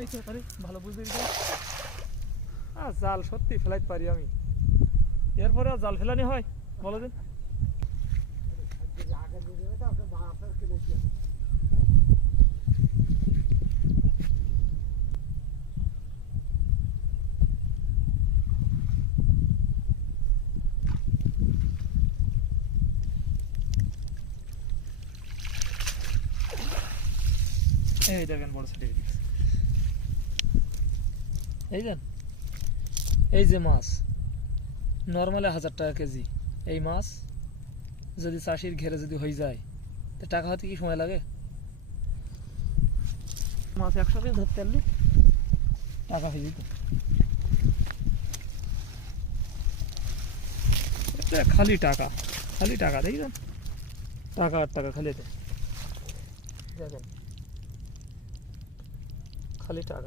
এই তো পারি ভালো বুঝতে জাল সত্যি ফেলাইতে পারি আমি। এরপরে আর জাল ফেলানি হয় বলো দিন। এই দেখেন বড় ছেড়ে দিচ্ছে। এই দেন এই যে মাছ নর্মালি 1000 টাকা কেজি, এই মাছ যদি চাষির ঘেরে যদি হয়ে যায় তো টাকা হতে কি সময় লাগে? মাছ 100 পিস ধরতে পারলি টাকা হয়ে যেত। খালি টাকা, খালি টাকা দেখবেন, টাকা আর টাকা খালি দেখেন, খালি টাকা।